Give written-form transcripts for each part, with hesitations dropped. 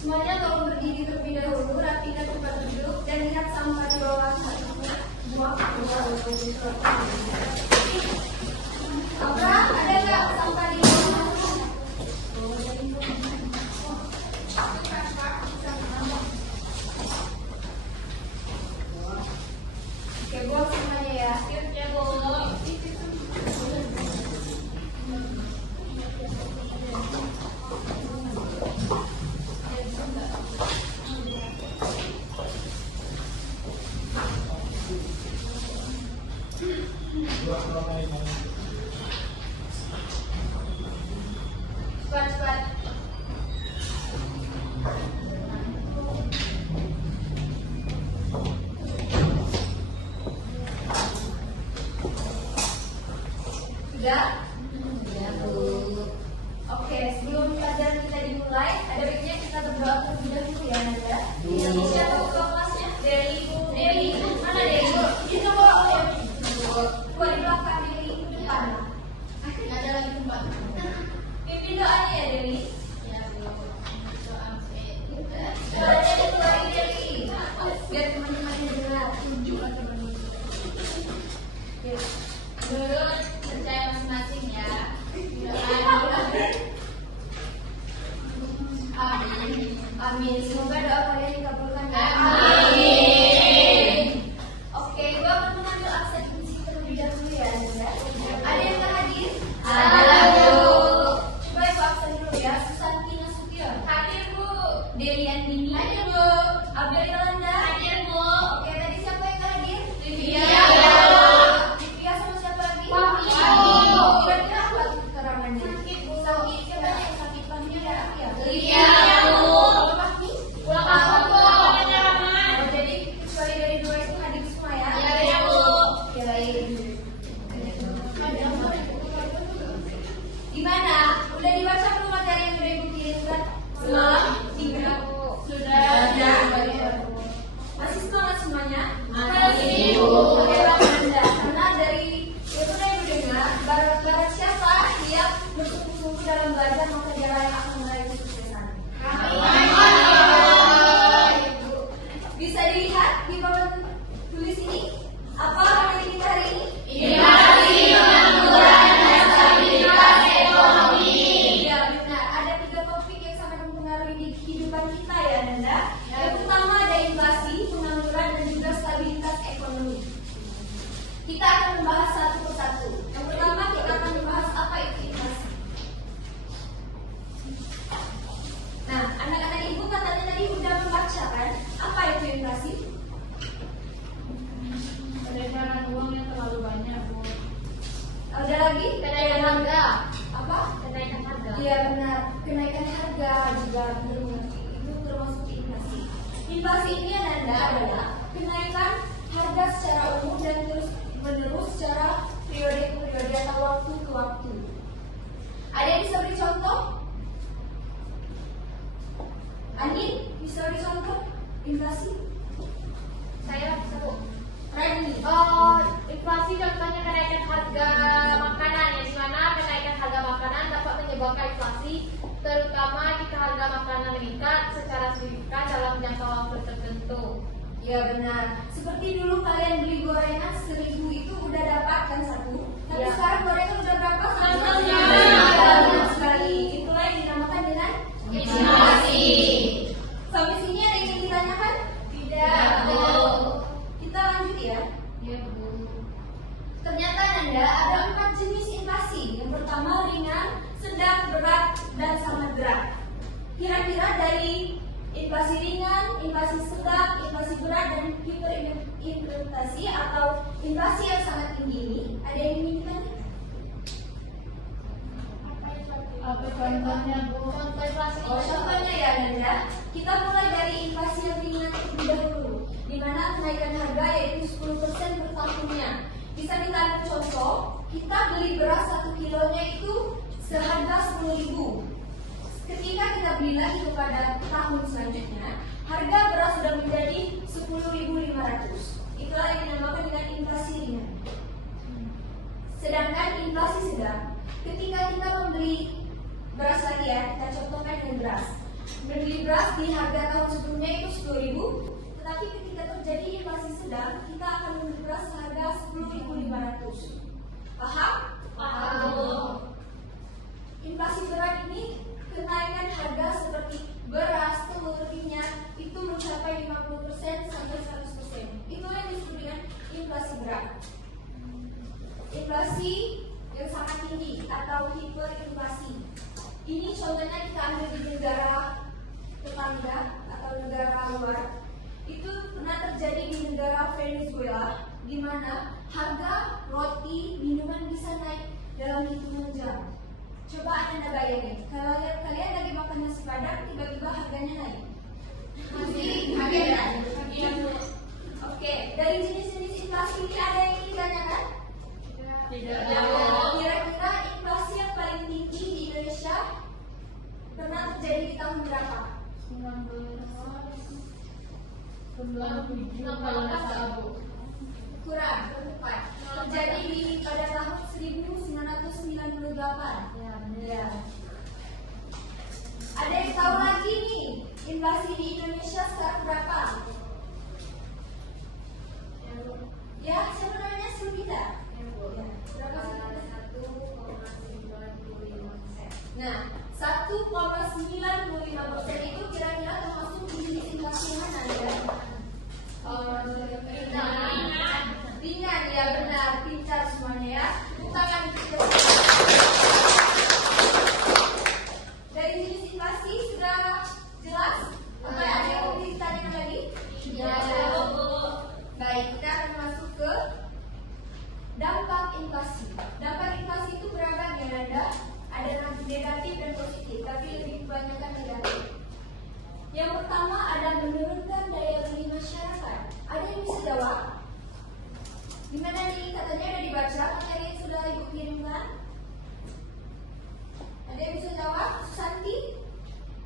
Semuanya tolong berdiri terlebih dahulu, rapikan tempat duduk, dan lihat sampah di bawah satu buah keluar. Apa? Ada nggak sampah di bawah? Oke, buang semuanya ya. Ya, Bu. Cepat-cepat. Sudah? Ya, Bu. Oke, sebelum pelajaran kita dimulai, ada baiknya kita berdoa terlebih dahulu ya, Nanda. Siapa ketua kelasnya? Deli, Bu. Deli, mana Deli? Itu bawa oleh Buat di belakang, Deli, itu depan. Ada lagi tempat. Pimpin doanya ya, Deli. Ya, Bu. Doa Doanya itu lagi, Deli. Biar teman-temannya dengar. Tujuh atau ya. Menurut percaya masing-masing ya. Doa. Amin. Amin. Semoga doa kalian dikabulkan ya. Amin. Oke, gua akan mengambil absensi terlebih dahulu ya, Nanda. Ada yang tak hadir? Ada, Bu. Coba ibu absen dulu ya. Susanti Nasution. Hadir, Bu. Deli Andini. Hadir, Bu. Abdul Yolanda. Hadir, Bu. Oke, tadi siapa yang tak hadir? Livia. Livia sama siapa lagi? Wahyu. Kira-kira apa keterangannya? Sakit, Bu. Sakit. Siapa yang sakit? Panggilnya ada apa ya? Livia, Bu. Wahyu. Pulang kampung, Bu. Penyerahan. Oh, jadi kecuali dari dua itu hadir semua ya? Iya, Bu. Oke, baik. Gimana? Udah dibaca belum materi yang udah ibu kirimkan? Semalam? Tiga. Sudah. Masih semangat semuanya? Masih, Bu. Oke, Bang Anda. Karena dari itu yang ibu dengar, barat siapa yang bersungguh-sungguh dalam belajar maka dia yang akan meraih kesuksesan. Bisa dilihat di bawah tulis ini apa materi kita hari ini? Inflasi, pengangguran, dan stabilitas ekonomi. Ya benar, ada 3 topik yang sangat mempengaruhi di kehidupan kita ya Nanda. Yang pertama ada inflasi, pengangguran, dan juga stabilitas ekonomi. Kita akan membahas satu persatu. Yang pertama kita akan membahas apa itu inflasi. Nah, anak-anak ibu katanya tadi udah membaca kan? Apa itu inflasi? Peredaran uang yang terlalu banyak, Bu. Ada lagi? Kenaikan harga. Apa? Kenaikan harga. Iya benar, kenaikan harga juga benar itu termasuk inflasi. Inflasi ini adalah kenaikan harga secara umum dan terus menerus secara periode ke periode atau waktu ke waktu. Ada yang bisa beri contoh? Anin, bisa beri contoh inflasi? Saya bisa, Bu. Rani. Inflasi contohnya kenaikan harga makanan ya, di mana kenaikan harga makanan dapat menyebabkan inflasi, terutama jika harga makanan meningkat secara signifikan dalam jangka waktu tertentu. Ya benar. Seperti dulu kalian beli gorengan 1.000 itu udah dapat kan satu. Tapi Ya. sekarang gorengan udah berapa? Satu. Benar sekali. Itulah yang dinamakan dengan Inflasi. Sampai sini ada yang ingin ditanyakan? Tidak, Bu. Kita lanjut ya. Ya, Bu. Ternyata Nanda ada 4 jenis inflasi. Yang pertama ringan, sedang, berat, dan sangat berat. Kira-kira dari inflasi ringan, inflasi sedang, inflasi berat, dan hiperinflasi atau inflasi yang sangat tinggi ini, ada yang ingin ditanya? Apa contohnya, Bu? Contoh inflasi. Oh, contohnya ya Nanda, kita mulai dari inflasi yang ringan terlebih dahulu, di mana kenaikan harga yaitu 10% per tahunnya. Bisa kita ambil contoh, kita beli beras 1 kilonya itu seharga 10.000. Ketika kita beli lagi kepada tahun selanjutnya, harga beras sudah menjadi 10.500. Itulah yang dinamakan dengan inflasi ringan. Sedangkan inflasi sedang, ketika kita membeli beras lagi ya, kita contohkan dengan beras. beli beras di harga tahun sebelumnya itu 10.000, tetapi ketika terjadi inflasi sedang, kita akan membeli beras seharga 10.500. Paham? Paham. Inflasi berat ini kenaikan harga seperti beras, telur, minyak itu mencapai 50% sampai 100%. Itulah yang disebut dengan inflasi berat. Inflasi yang sangat tinggi atau hiperinflasi. Ini contohnya kita ambil di negara tetangga atau negara luar. Itu pernah terjadi di negara Venezuela, di mana harga roti, minuman bisa naik dalam hitungan jam. Coba Anda bayangin, kalau kalian lagi makan nasi padang, tiba-tiba harganya naik. Oke, dari jenis-jenis inflasi ini ada yang ingin ditanyakan? Tidak. Kira-kira inflasi yang paling tinggi di Indonesia pernah terjadi di tahun berapa? 1997. Kurang, tepat. Terjadi pada tahun 1998. Ya. Ada yang tahu lagi nih, inflasi di Indonesia sekarang berapa? Ya, siapa namanya sebelum kita? Ya, berapa sih? Nah, 1,95% itu kira-kira termasuk jenis inflasi mana ya? Ringan ya, benar, pintar semuanya ya. Bukan dari jenis inflasi sudah jelas? Apa ada yang mau ditanyakan lagi? Ya. Baik, kita akan masuk ke dampak inflasi. Dampak inflasi itu beragam ya, Nanda. Ada negatif dan positif, tapi lebih kebanyakan negatif. Yang pertama ada menurunkan daya beli masyarakat. Ada yang bisa jawab? Gimana nih, katanya udah dibaca materi yang sudah ibu kirimkan? Ada yang bisa jawab? Susanti?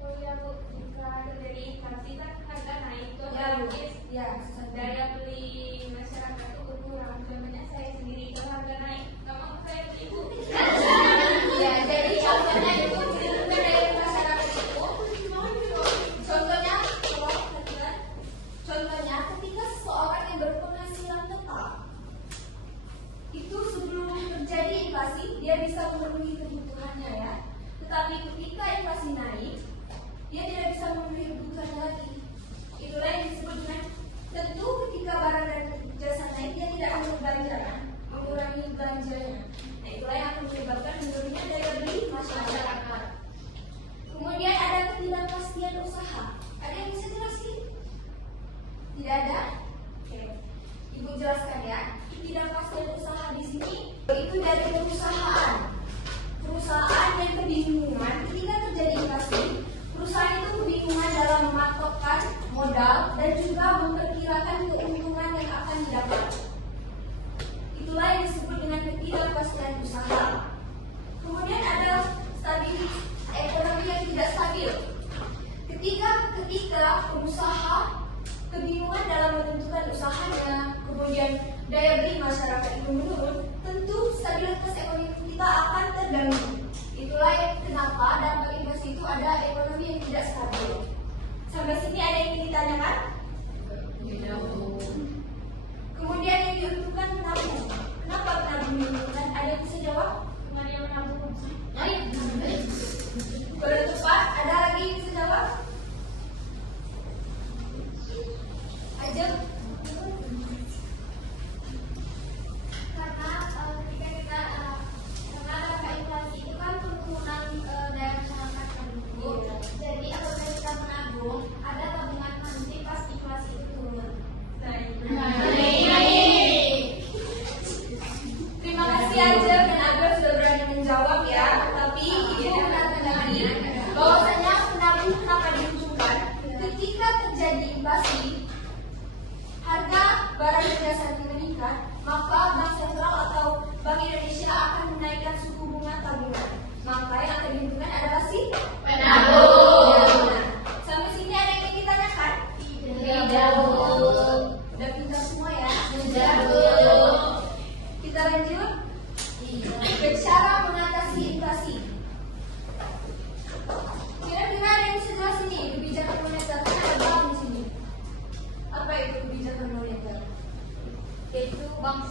Oh ya Bu, jika terjadi inflasi kan harga naik, Ya, Bu. otomatis Ya, Susanti. daya beli masyarakat itu berkurang. Contohnya saya sendiri kalau harga naik, nggak mau saya beli Bu. Ya, jadi contohnya itu menurunkan daya beli masyarakat itu. Contohnya ketika seseorang yang berpenghasilan tetap itu sebelum terjadi inflasi dia bisa memenuhi kebutuhannya ya. Tetapi ketika inflasi naik, dia tidak bisa memenuhi kebutuhannya lagi. Itulah yang disebut dengan tentu ketika barang dan jasa naik dia tidak akan berbelanja kan, mengurangi belanjanya. Nah, itulah yang akan menyebabkan menurunnya daya beli masyarakat. Kemudian ada ketidakpastian usaha. Ada yang bisa jelasin? Tidak ada? Oke. Ibu jelaskan ya. Ketidakpastian usaha di sini itu dari perusahaan yang kebingungan ketika terjadi inflasi. Perusahaan itu kebingungan dalam mematokkan modal dan juga memperkirakan keuntungan yang akan didapat. Itulah yang disebut dengan ketidakpastian usaha. Kemudian ada ekonomi yang tidak stabil. Ketika pengusaha kebingungan dalam menentukan usahanya, kemudian daya beli masyarakat itu menurun, tentu stabilitas ekonomi kita akan terganggu. Itulah yang kenapa dampak inflasi itu ada ekonomi yang tidak stabil. Sampai sini ada yang ingin ditanyakan? Kemudian yang diuntungkan menabung. Kenapa menabung diuntungkan? Ada yang bisa jawab? Kemana yang menabung? Baru tepat, ada lagi yang bisa jawab? Ajeng? Karena ketika kita karena dampak inflasi itu kan penurunan daya masyarakat kan Bu. Jadi apabila kita menabung, ada tabungan nanti pas inflasi itu turun. Terima kasih Ajeng dan Aga sudah berani menjawab ya. Tapi Ibu menandatangani bahwasanya penabung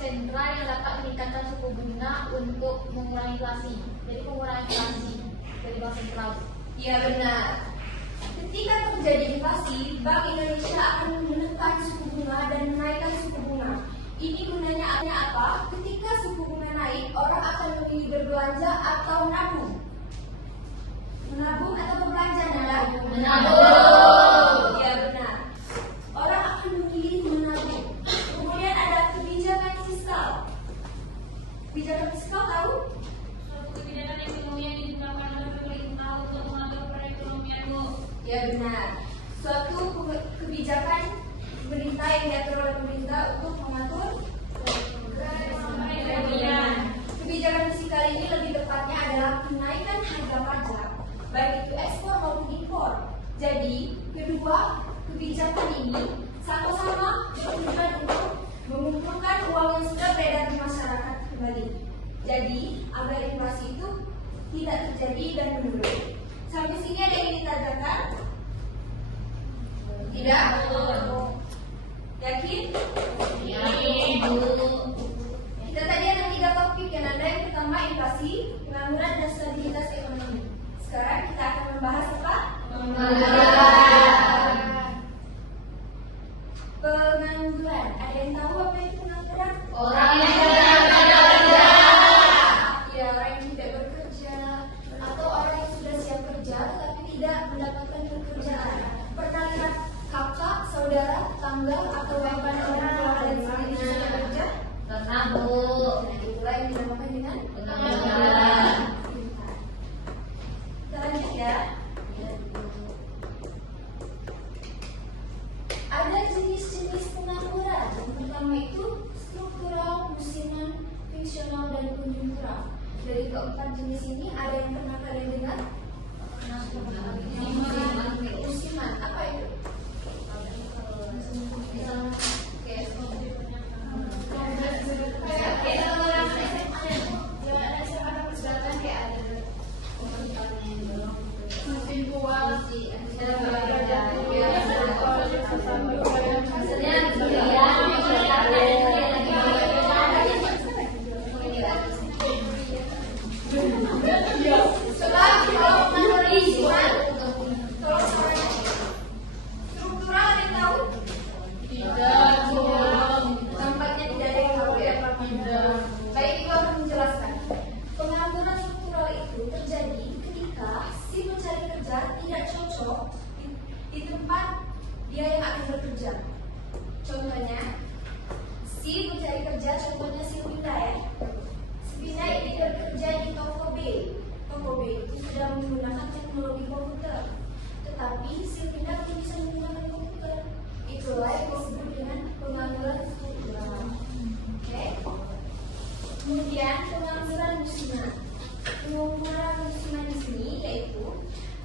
sentral yang dapat meningkatkan suku bunga untuk mengurangi inflasi. Jadi pengurangan inflasi dari bank sentral. Iya benar. Ketika terjadi inflasi, Bank Indonesia akan menekan suku bunga dan menaikkan suku bunga. Ini gunanya apa? Ketika suku bunga naik, orang akan memilih berbelanja atau menabung. Menabung atau berbelanja, Nada? Menabung. Ya benar. Orang akan memilih menabung. Kemudian ada kebijakan fiskal. Kebijakan fiskal tahu? Suatu kebijakan ekonomi yang digunakan oleh pemerintah untuk mengatur perekonomian, Bu. Ya benar. Suatu kebijakan pemerintah yang diatur oleh pemerintah untuk mengatur perekonomian. Kebijakan fiskal ini lebih tepatnya adalah kenaikan harga pajak, baik itu ekspor maupun impor. Jadi, kedua kebijakan ini sama-sama bertujuan untuk mengumpulkan uang yang sudah beredar di masyarakat kembali. Jadi, agar inflasi itu tidak terjadi dan menurun. Sampai sini ada yang ditanyakan? Tidak? Yakin? Yakin, Bu. Kita tadi ada 3 topik yang ada. Yang pertama inflasi, pengangguran, dan stabilitas ekonomi. Sekarang kita akan membahas apa? Pengangguran. Ada yang tahu apa itu pengangguran? Orang yang tidak bekerja. Ya, orang yang tidak bekerja atau orang yang sudah siap kerja tetapi tidak mendapatkan pekerjaan. Pernah lihat kakak, saudara, tetangga atau bahkan orang tua kalian sendiri sudah bekerja? Pernah, Bu. Nah, itulah yang dinamakan dengan Pengangguran. Kita lanjut ya. Ada jenis-jenis pengangguran. Yang pertama itu struktural, musiman, fungsional, dan konjungtural. Dari keempat jenis ini ada yang pernah kalian dengar? Musiman, apa itu? Struktural ada yang tahu? Tampaknya tidak ada yang tahu ya. Baik, Ibu akan menjelaskan. Pengangguran struktural itu terjadi ketika si pencari kerja tidak cocok di tempat dia yang akan bekerja. Contohnya, si pencari kerja, contohnya si Pinda ya. Si Pinda ini bekerja di toko B. Toko B itu sudah menggunakan teknologi komputer. Tetapi si Pinda tidak bisa menggunakan komputer. Itulah yang disebut dengan pengangguran struktural. Oke. Kemudian pengangguran musiman. Pengangguran musiman di sini yaitu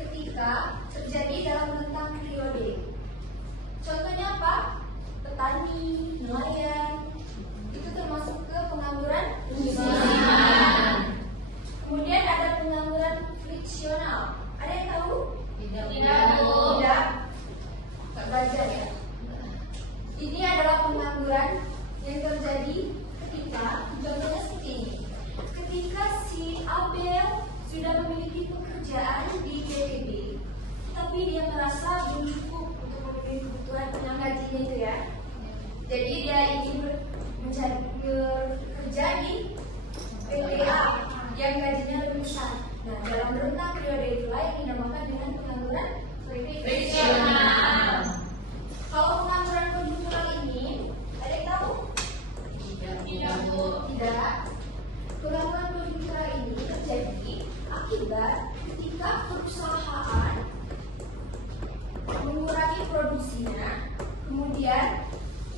ketika terjadi dalam rentang periode. Contohnya apa? Petani, nelayan, itu termasuk ke pengangguran musiman. Kemudian ada pengangguran friksional. Ada yang tahu? Tidak. Tidak. Tak belajar ya. Ini adalah pengangguran yang terjadi ketika, contohnya seperti ini. Ketika si Abel sudah memiliki pekerjaan di PTB, tapi dia merasa belum cukup untuk memenuhi kebutuhan yang gajinya itu ya. Jadi dia ingin bekerja di PTA yang gajinya lebih besar. Nah, dalam rentang periode itulah yang dinamakan dengan pengangguran friksional. Kalau pengangguran konjungtural ini, ada yang tahu? Tidak. Pengangguran konjungtural ini terjadi akibat ketika perusahaan mengurangi produksinya, kemudian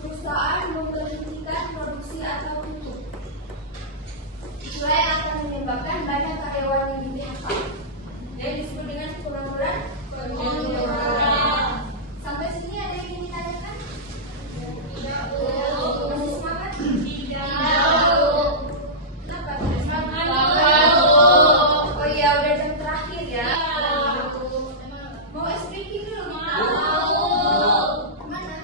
perusahaan memberhentikan produksi atau tutup. Itulah yang akan menyebabkan banyak karyawan yang di PHK. Dan disebut dengan pengangguran konjungtural. Sampai sini ada yang ingin ditanyakan? Masih semangat? Kenapa tidak semangat? Oh iya, udah jam terakhir ya. Mau es briefing dulu? Mana?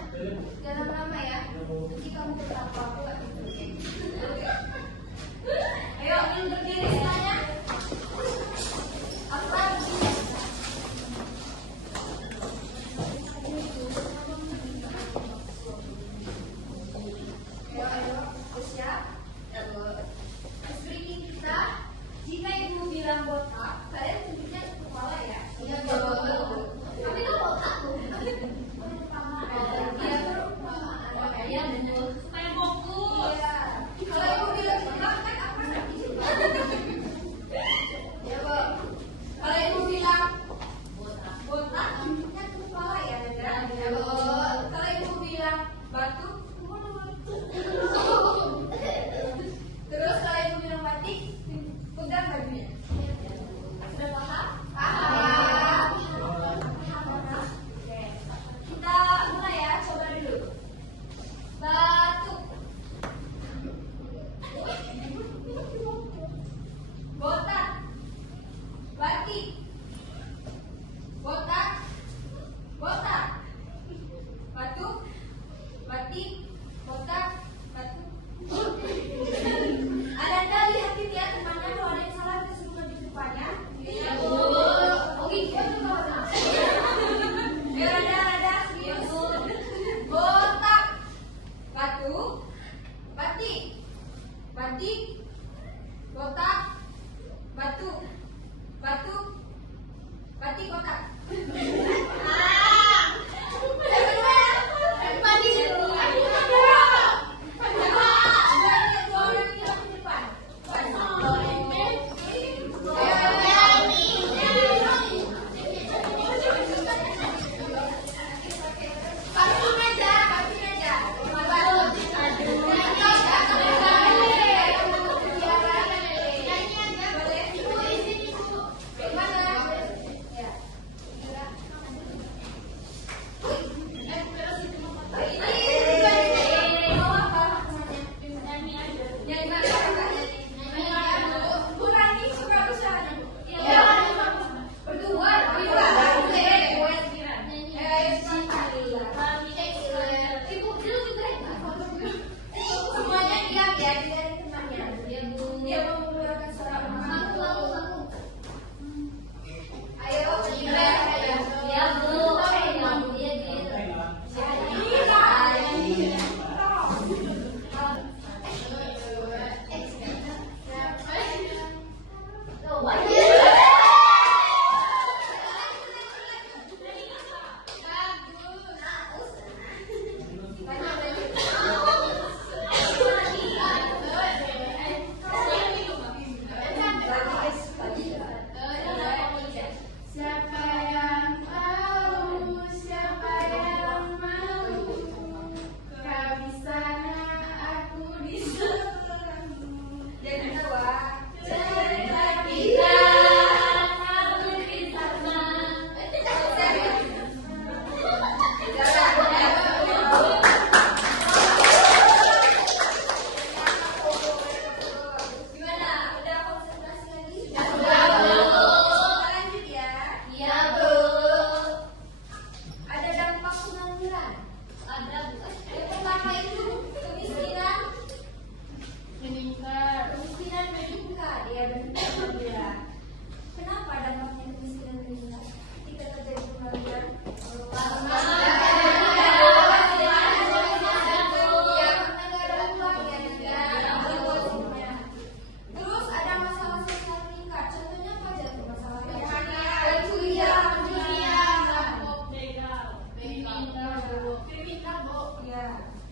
Jangan lama ya. Nanti kamu tetap aku.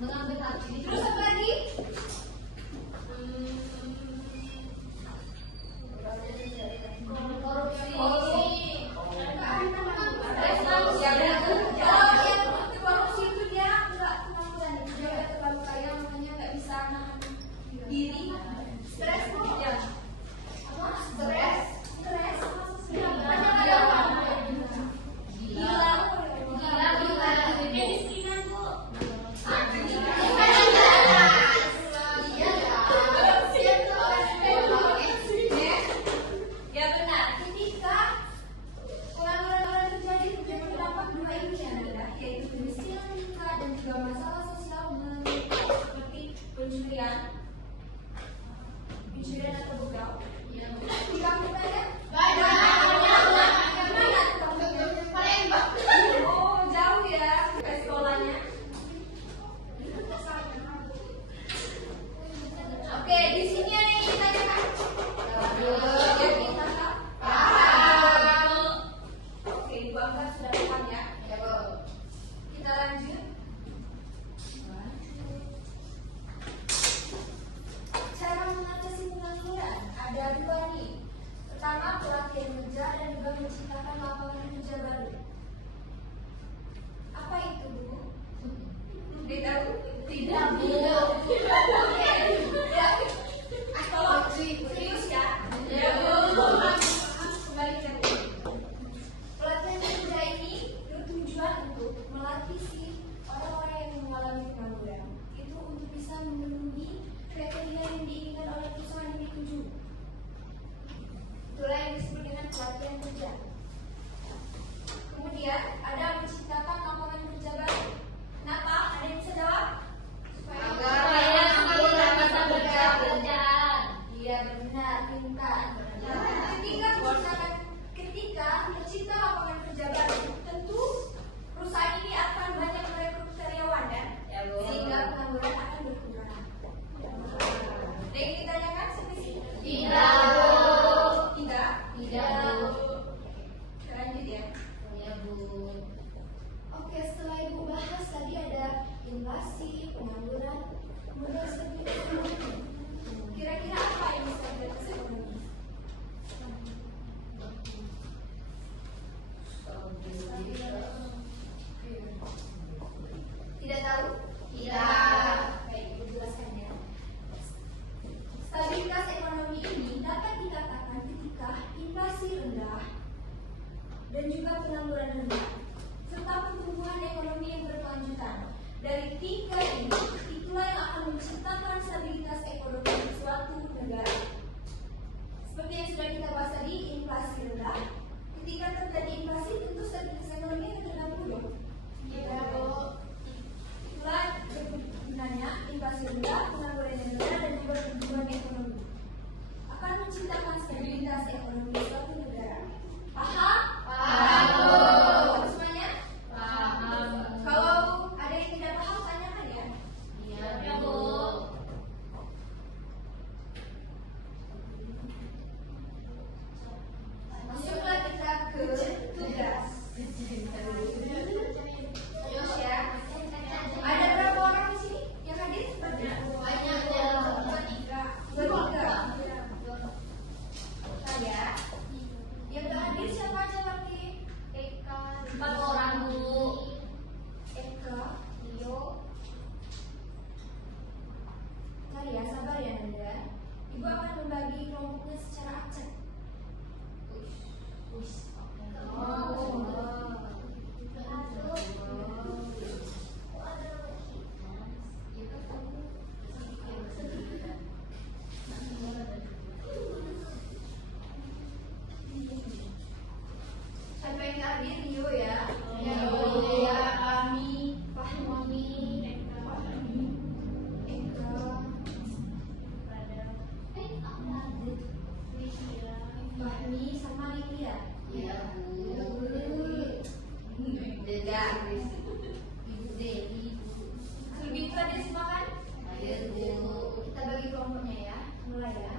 mengambil hak ini. Terus apa lagi? Korupsi. Korupsi itu dia nggak kemampuan, dia nggak terlalu kaya makanya nggak bisa nahan diri. Stres kok? Ya. Apa? Stres. Kemiskinan, Bu. Ya benar. Ketika pengangguran terjadi terdapat dua ini adalah yaitu kemiskinan meningkat dan juga masalah sosial seperti pencurian atau begal. Di kampung ada? Oh jauh ya ke sekolahnya. Oke, di sini ada yang ditanyakan. Ya kita paham. Oke, Ibu Angga sudah paham ya. Kita lanjut. Cara mengatasi pengangguran ada dua nih. Pertama, pelatihan kerja dan juga menciptakan lapangan kerja baru. Apa itu, Bu? Tidak tahu? Tidak, Bu. Oke. Ya. Tolong serius ya. Ya, Bu. Kembali ke Bu. Pelatihan kerja ini bertujuan untuk melatih orang-orang yang mengalami pengangguran itu untuk bisa memenuhi kriteria yang diinginkan oleh perusahaan yang dituju. Itulah yang disebut dengan pelatihan kerja. Kemudian ada menciptakan lapangan kerja baru. Kenapa? Ada yang bisa jawab? Supaya pengangguran bisa bekerjaan. Iya benar, pintar. Ketika tercipta lapangan kerja baru, tentu perusahaan ini akan banyak merekrut karyawan kan? Sehingga pengangguran akan berkurang. Ada yang ditanyakan sampai sini? Tidak. Tidak. Tidak, Bu. Lanjut ya. Ya, Bu. Oke, setelah Ibu bahas tadi ada inflasi, pengangguran, kemudian stabilitas ekonomi. Kira-kira apa yang stabilitas ekonomi? Tidak tahu? Tidak. Baik, Ibu jelaskan ya. Stabilitas ekonomi ini dapat dikatakan ketika inflasi rendah dan juga pengangguran rendah serta pertumbuhan ekonomi yang berkelanjutan. Dari tiga ini, itulah yang akan menciptakan stabilitas ekonomi di suatu negara. Seperti yang sudah kita bahas tadi, inflasi rendah. Ketika terjadi inflasi, tentu stabilitas ekonomi akan terganggu dong. Iya, Bu. Itulah gunanya inflasi rendah, pengangguran yang rendah, dan juga pertumbuhan ekonomi akan menciptakan stabilitas ekonomi di suatu negara. Paham? Paham, Bu. Paham semuanya? Paham. Kalau ada yang tidak paham, tanyakan ya. Iya, Bu. Masuklah kita ke tugas. Terus ya. Ada berapa orang di sini yang hadir? Banyak. Bertiga. Saya. Yang tak hadir siapa aja berarti? Eka, 4 orang, Bu. Eka, Tio. Bentar ya, sabar ya Nanda. Ibu akan membagi kelompoknya secara acak. Siapa yang tak hadir? Rio ya. Ya, Bu. Ya, Ami, Fahmi, Eka, Fahmi sama Lydia. Iya, Bu. Beda. Ibu Dewi, Bu. Lebih itu ada semua kan? Ayo, Bu. Kita bagi kelompoknya ya. Mulai ya.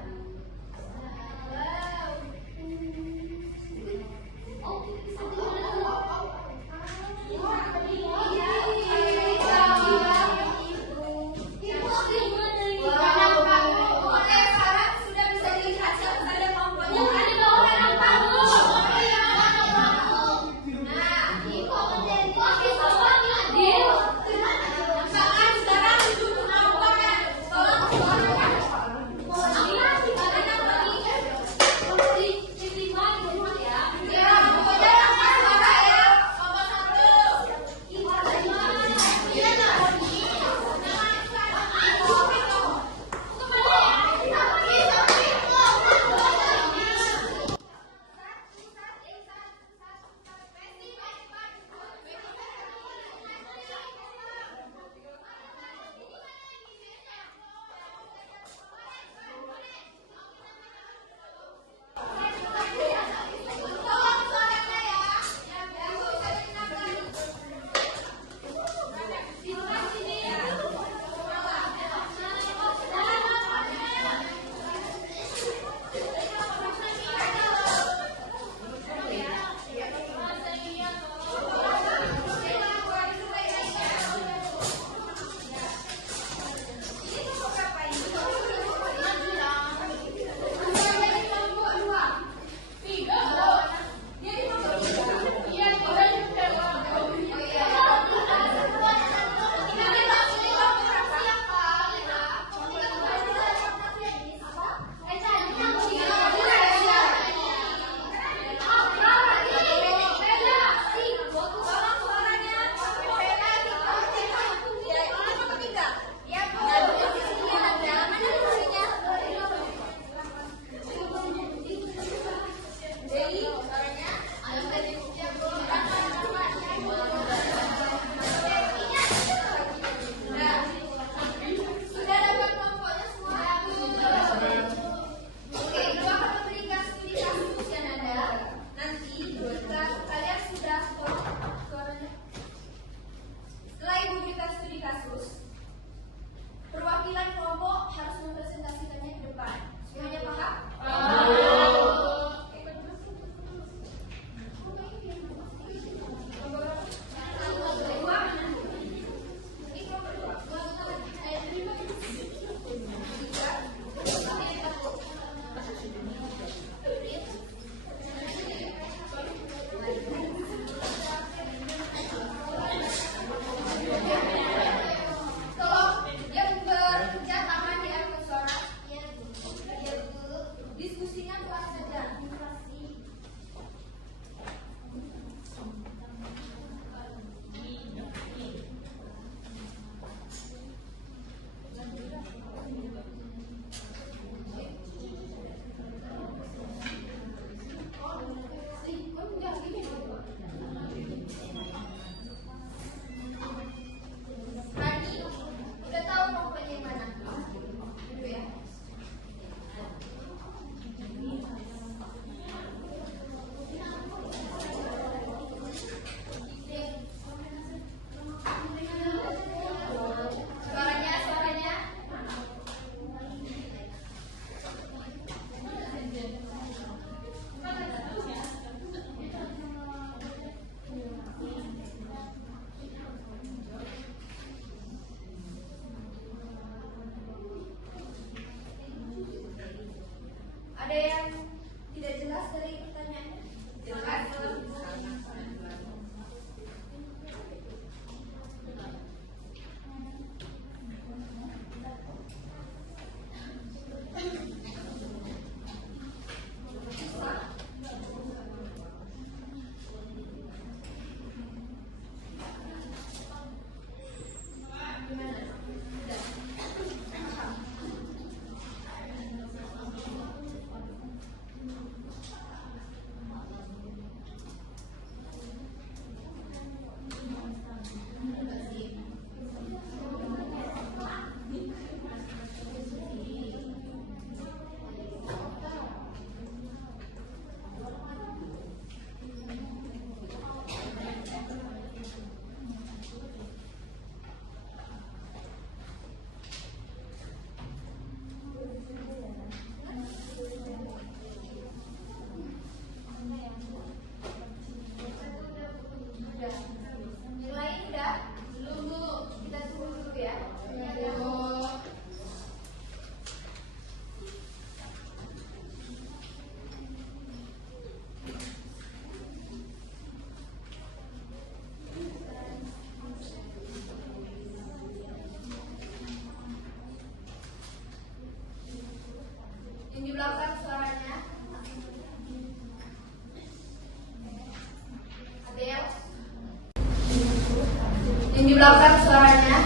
Di belakang suaranya.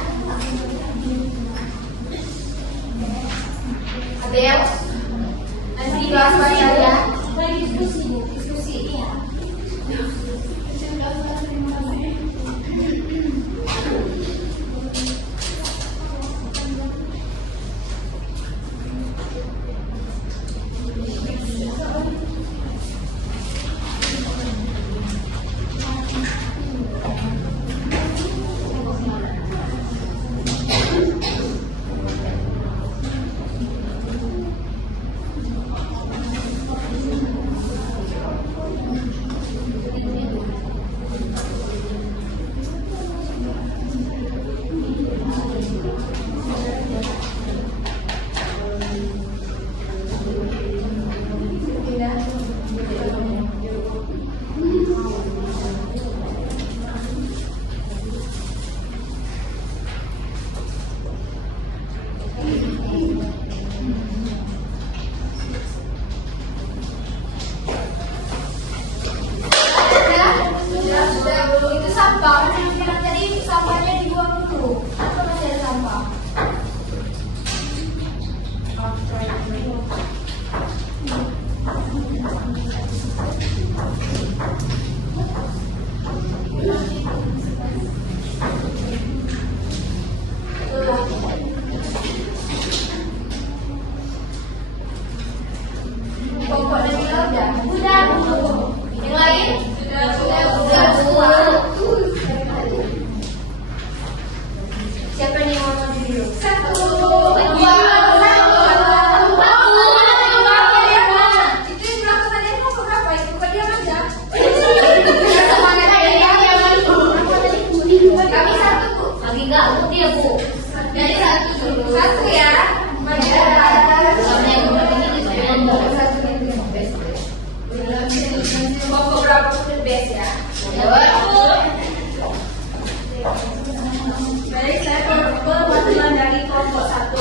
Ada yang nanti dibahas ya. Diskusi. Iya. Sudah belum itu sampah kan yang bilang tadi sampahnya dibuang dulu atau masih ada sampah? Pokok dan bilang udah yang lain sudah siapa nih yang mau maju dulu? Satu, dua, itu yang belakang tadi mau berapa itu? Kalian aja. Kami satu bu. Lagi enggak dia bu. Jadi satu dulu. Satu ya. Pokok berapa pun best ya. Baik, saya perwakilan dari kelompok 1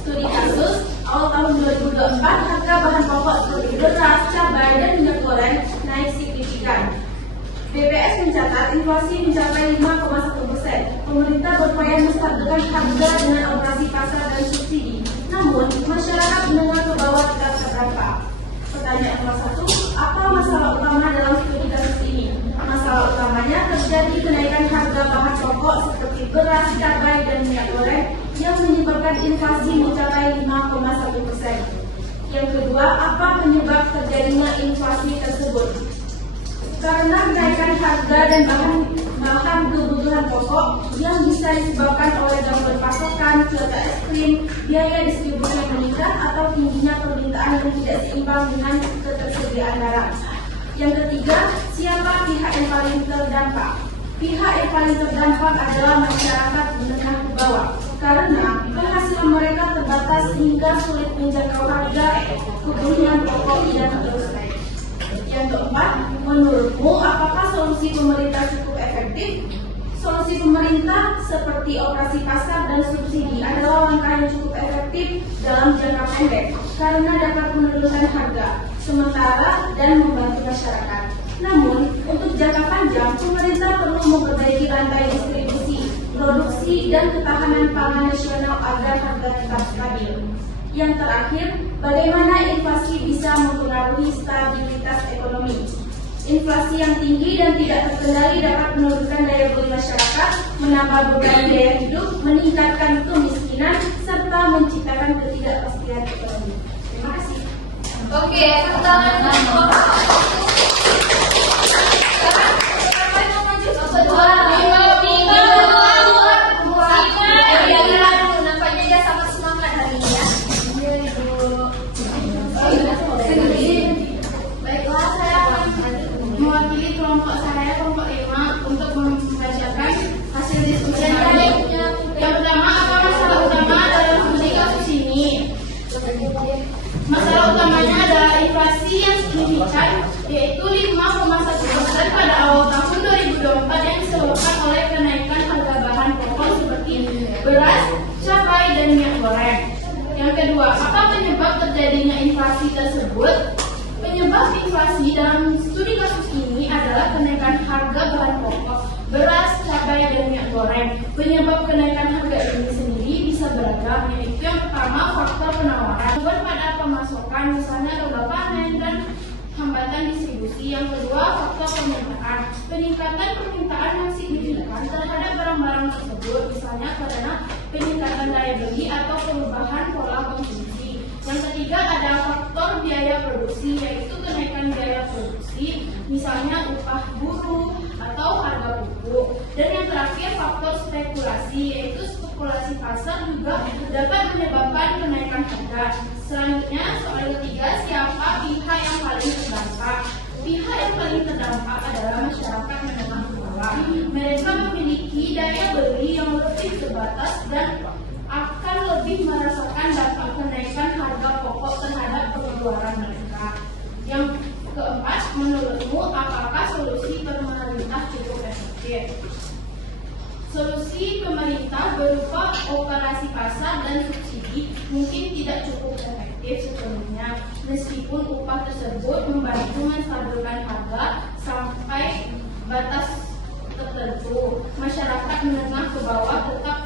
studi kasus awal tahun 2024 harga bahan pokok seperti beras, cabai, dan minyak goreng naik signifikan. BPS mencatat inflasi mencapai 5,1%. Pemerintah berupaya menstabilkan harga dengan operasi pasar dan subsidi. Namun, masyarakat menengah ke bawah tetap terdampak. Pertanyaan nomor 1, apa masalah utama dalam studi kasus ini? Masalah utamanya terjadi kenaikan harga bahan pokok seperti beras, cabai, dan minyak goreng yang menyebabkan inflasi mencapai 5,1%. Yang kedua, apa penyebab terjadinya inflasi tersebut? Karena kenaikan harga dan bahan kebutuhan pokok yang bisa disebabkan oleh gangguan pasokan, cuaca ekstrim, biaya distribusi yang meningkat, atau tingginya permintaan yang tidak seimbang dengan ketersediaan barang. Yang ketiga, siapa pihak yang paling terdampak? Pihak yang paling terdampak adalah masyarakat menengah ke bawah, karena penghasilan mereka terbatas hingga sulit menjangkau harga kebutuhan pokok yang terus naik. Yang keempat, menurutmu apakah solusi pemerintah cukup efektif? Solusi pemerintah seperti operasi pasar dan subsidi adalah langkah yang cukup efektif dalam jangka pendek karena dapat menurunkan harga sementara dan membantu masyarakat. Namun, untuk jangka panjang, pemerintah perlu memperbaiki rantai distribusi, produksi, dan ketahanan pangan nasional agar harga tetap stabil. Yang terakhir, bagaimana inflasi bisa mempengaruhi stabilitas ekonomi? Inflasi yang tinggi dan tidak terkendali dapat menurunkan daya beli masyarakat, menambah beban biaya hidup, meningkatkan kemiskinan, serta menciptakan ketidakpastian ekonomi. Terima kasih. Oke, tepuk tangan untuk nampaknya dia sangat semangat hari ini ya. Baiklah, saya akan mewakili kelompok saya, kelompok 5, untuk membacakan hasil diskusi hari ini. Yang pertama, apa masalah utama dalam studi kasus ini? Masalah utamanya adalah inflasi yang signifikan, yaitu 5,1% pada awal tahun 2024 yang disebabkan oleh kenaikan harga bahan pokok seperti beras, cabai, dan minyak goreng. Yang kedua, apa penyebab terjadinya inflasi tersebut? Penyebab inflasi dalam studi kasus ini adalah kenaikan harga bahan pokok, beras, cabai, dan minyak goreng. goreng. Penyebab kenaikan harga ini sendiri bisa beragam, yaitu yang pertama faktor penawaran, pada pemasokan, misalnya roda panen dan hambatan distribusi. Yang kedua, faktor permintaan. Peningkatan permintaan yang signifikan terhadap barang-barang tersebut, misalnya karena peningkatan daya beli atau perubahan pola konsumsi. Yang ketiga, ada faktor biaya produksi, yaitu kenaikan biaya produksi, misalnya upah buruh atau harga pupuk. Dan yang terakhir, faktor spekulasi, yaitu spekulasi pasar juga dapat menyebabkan kenaikan harga. Selanjutnya, soal ketiga, siapa pihak yang paling terdampak? Pihak yang paling terdampak adalah masyarakat menengah ke bawah. Mereka memiliki daya beli yang lebih terbatas dan akan lebih merasakan dampak kenaikan harga pokok terhadap pengeluaran mereka. Yang keempat, menurutmu apakah solusi pemerintah cukup efektif? Solusi pemerintah berupa operasi pasar dan subsidi mungkin tidak cukup efektif sepenuhnya, meskipun upah tersebut membantu menstabilkan harga sampai batas tertentu. Masyarakat menengah ke bawah tetap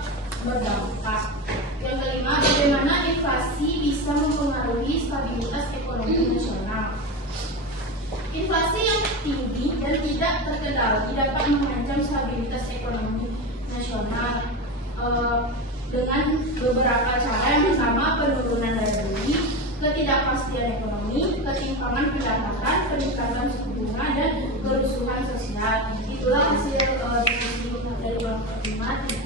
berdampak. Yang kelima, bagaimana inflasi bisa mempengaruhi stabilitas ekonomi nasional? Inflasi yang tinggi dan tidak terkendali dapat mengancam stabilitas ekonomi nasional dengan beberapa cara. Yang pertama, penurunan daya beli, ketidakpastian ekonomi, ketimpangan pendapatan, peningkatan suku bunga, dan kerusuhan sosial. Itulah hasil diskusi dari kelompok 5. Terima kasih.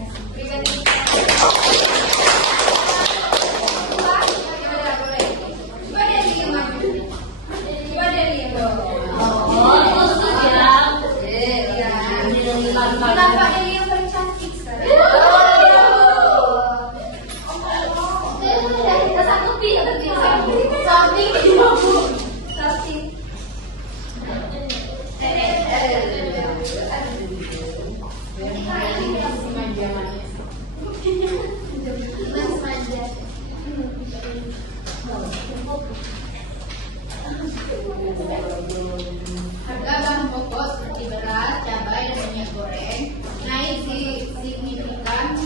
Kenapa ini yang paling cantik sekarang? Kita satu pi atau sapi. Harga bahan pokok seperti beras, cabai, dan minyak goreng naik signifikan.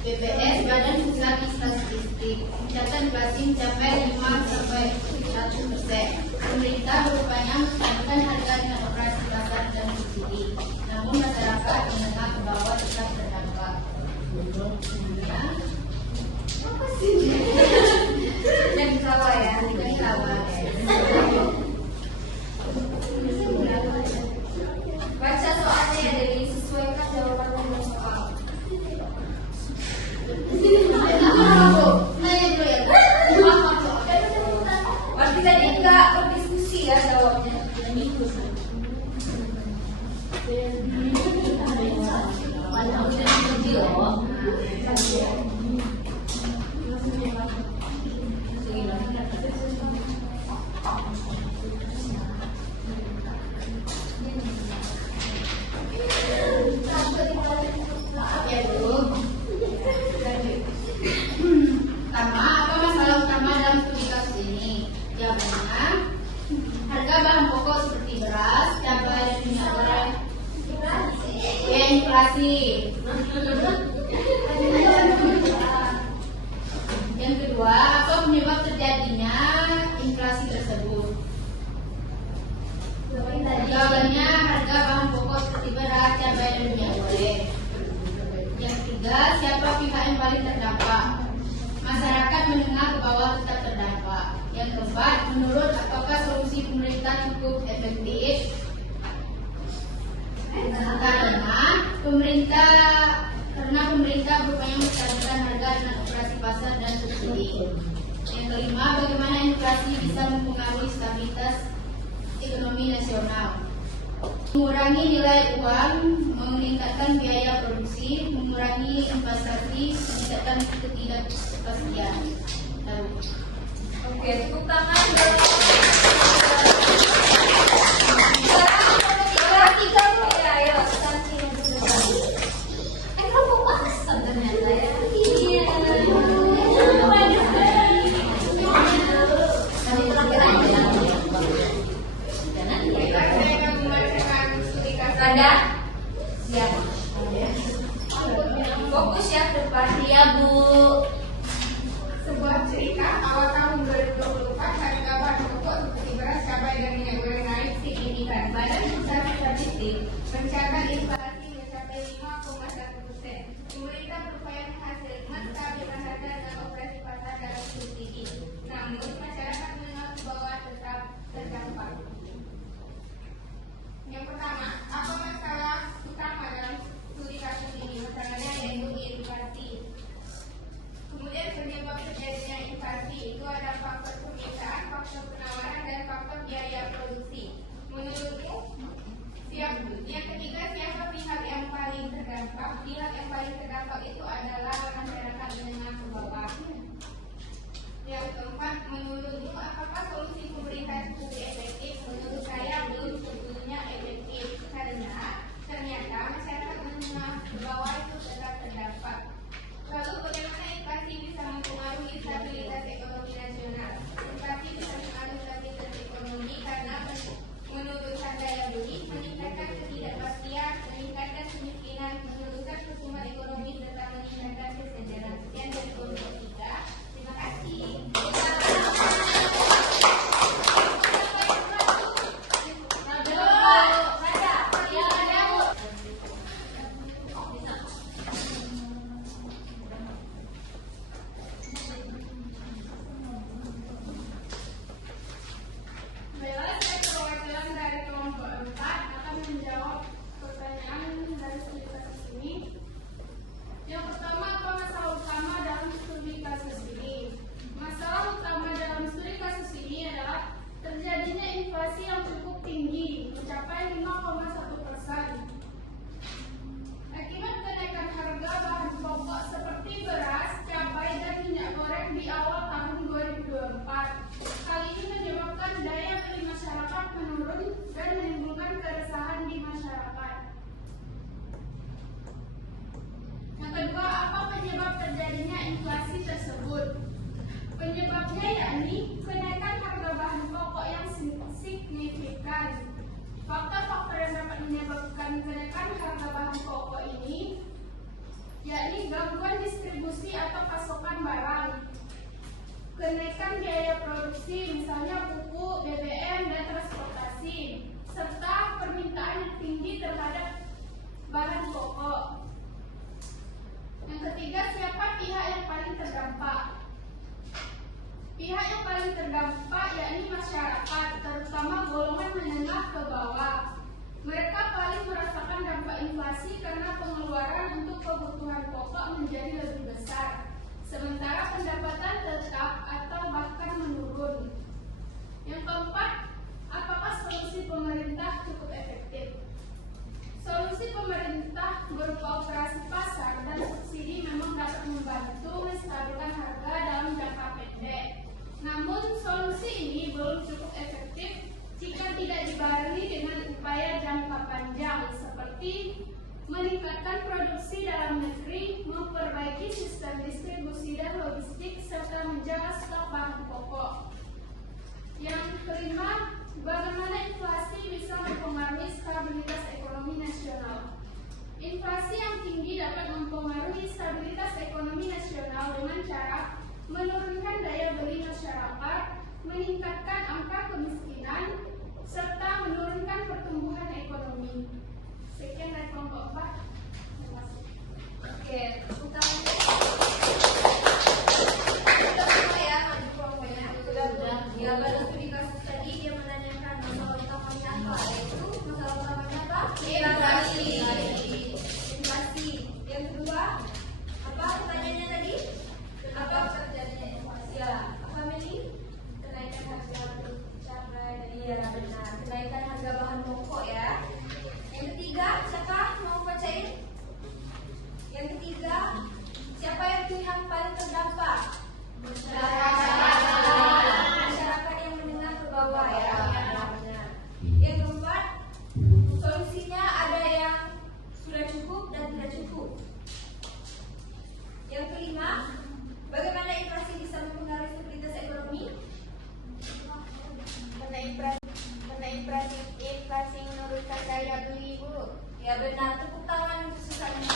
BPS, Badan Pusat Statistik, mencatat inflasi mencapai 5-1%. Pemerintah berupaya menstabilkan harga dengan operasi pasar dan subsidi, namun masyarakat menengah ke bawah tetap terdampak. Dan kawah ya. Dan kawah. Baca soalnya ya, dari sesuaikan jawaban dengan soal. Waktu tadi enggak berdiskusi ya jawabnya. Apa masalah utama dalam studi kasus ini? Jawabannya, harga bahan pokok seperti beras, cabai, dan minyak goreng. Inflasi. Yang kedua, apa penyebab terjadinya inflasi tersebut? Jawabannya, harga bahan pokok seperti beras, cabai, dan minyak goreng. Yang ketiga, siapa pihak yang paling terdampak? Masyarakat menengah ke bawah tetap terdampak. Yang keempat, menurut apakah solusi pemerintah cukup efektif? Karena pemerintah berupaya menstabilkan harga dengan operasi pasar dan subsidi. Yang kelima, bagaimana inflasi bisa mempengaruhi stabilitas ekonomi nasional? Mengurangi nilai uang, meningkatkan biaya produksi, mengurangi investasi, meningkatkan ketidakpastian. Oke, tepuk tangan. Tiga ya, ayo. Kamu masak ternyata ya. Iya. Tadi terakhir aja. Saya akan membacakan studi kasus. Rada? Siap. Fokus ya ke depan. Iya, Bu. Sebuah cerita awal tahun 2024 harga bahan pokok seperti beras, cabai, dan minyak goreng naik signifikan. Badan Pusat Statistik mencatat inflasi mencapai 5,1%. Pemerintah berupaya menghasilkan kestabilan harga dengan operasi pasar dalam subsidi. Namun masyarakat menengah ke bawah tetap terdampak. Yang pertama, apa masalah utama dalam studi kasus ini? Masalahnya yaitu inflasi. Kemudian penyebab terjadinya inflasi itu ada faktor permintaan, faktor penawaran, dan faktor biaya produksi. Menurutmu, yang ketiga, siapa pihak yang paling terdampak? Pihak yang paling terdampak itu adalah masyarakat menengah ke bawah. Yang keempat, menurutmu apakah solusi pemerintah itu efektif? Menurut saya belum tentunya efektif karena ternyata masyarakat menengah ke bawah itu tetap terdampak. Lalu bagaimana inflasi bisa mempengaruhi stabilitas ekonomi nasional? Inflasi bisa mempengaruhi stabilitas ekonomi karena menurunkan daya beli, meningkatkan ketidakpastian, meningkatkan kemiskinan, menurunkan pertumbuhan ekonomi serta meningkatkan kesejahteraan. Sekian dari kelompok 3. Terima kasih. Baiklah, saya perwakilan dari kelompok 4 akan menjawab pertanyaan dari studi kasus ini. Yang pertama, apa masalah utama dalam studi kasus ini? Masalah utama dalam studi kasus ini adalah terjadinya inflasi yang cukup tinggi, mencapai 5,1%. Akibat kenaikan harga bahan pokok seperti beras, cabai, dan minyak goreng di awal tahun 2024. Hal ini menyebabkan daya beli masyarakat menurun dan menimbulkan keresahan di masyarakat. Yang kedua, apa penyebab terjadinya inflasi tersebut? Penyebabnya yakni kenaikan harga bahan pokok yang signifikan. Faktor-faktor yang dapat menyebabkan kenaikan harga bahan pokok ini yakni gangguan distribusi atau pasokan barang, kenaikan biaya produksi, misalnya pupuk, BBM, dan transportasi, serta permintaan yang tinggi terhadap bahan pokok. Yang ketiga, siapa pihak yang paling terdampak? Pihak yang paling terdampak yakni masyarakat, terutama golongan menengah ke bawah. Mereka paling merasakan dampak inflasi karena pengeluaran untuk kebutuhan pokok menjadi lebih besar, sementara pendapatan tetap atau bahkan menurun. Yang keempat, apakah solusi pemerintah cukup efektif? Solusi pemerintah berupa operasi pasar dan subsidi memang dapat membantu menstabilkan harga dalam jangka pendek. Namun solusi ini belum cukup efektif jika tidak dibarengi dengan upaya jangka panjang seperti meningkatkan produksi dalam negeri, memperbaiki sistem distribusi dan logistik, serta menjaga stok bahan pokok. Yang kelima, bagaimana inflasi bisa mempengaruhi stabilitas ekonomi nasional? Inflasi yang tinggi dapat mempengaruhi stabilitas ekonomi nasional dengan cara menurunkan daya beli masyarakat, meningkatkan angka kemiskinan, serta menurunkan pertumbuhan ekonomi. Sekian dari kelompok 4. Terima kasih. Oke, utamanya sudah ya, maju kelompoknya. Sudah. Ya, pada studi kasus tadi dia menanyakan masalah utamanya apa, yaitu masalah utamanya apa? Inflasi. Yang kedua, apa pertanyaannya tadi? Apa terjadinya inflasi? Ya, apa Meli? Kenaikan harga cabai. Iya, benar. Kenaikan harga bahan pokok ya. Yang ketiga, siapa mau bacain? Yang ketiga, siapa yang pihak paling terdampak? Masyarakat yang menengah ke bawah ya. Benar. Yang keempat, solusinya ada yang sudah cukup dan tidak cukup. Yang kelima, bagaimana inflasi bisa mempengaruhi stabilitas ekonomi? Inflasi menurunkan daya beli, Bu. Ya benar, tepuk tangan untuk Susanna.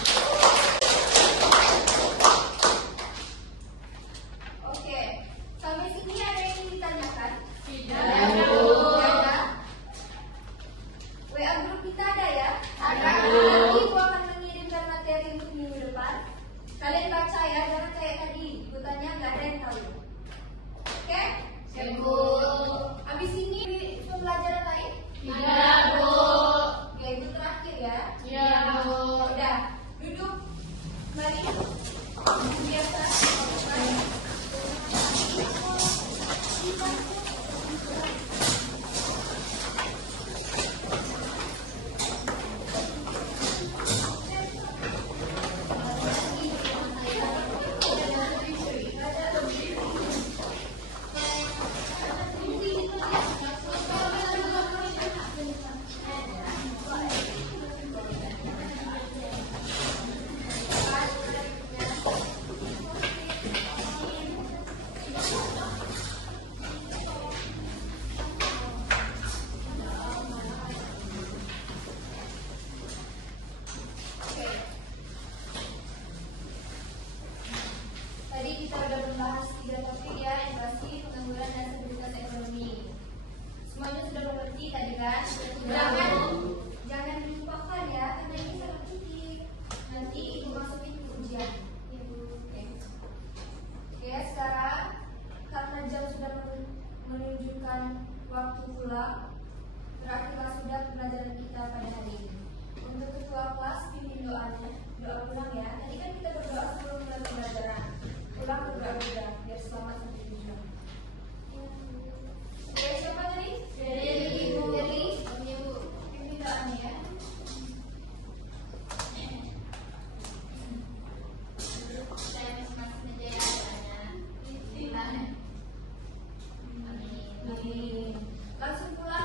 tadi kan? Jangan dilupakan ya, karena ini sangat penting. Nanti ibu masukin ke ujian. Oke, sekarang karena jam sudah menunjukkan waktu pulang, berakhirlah sudah pembelajaran kita pada hari ini. Untuk ketua kelas, pimpin doanya, doa pulang ya. Tadi kan kita berdoa sebelum mulai pembelajaran. Pulang berdoa juga, biar selamat sampai tujuan. Oke, siapa tadi? Dari Ibu. Dari Ibu. Pimpin doanya ya. Saya masing-masing saja ya doanya. Bismillah. Amin. Langsung pulang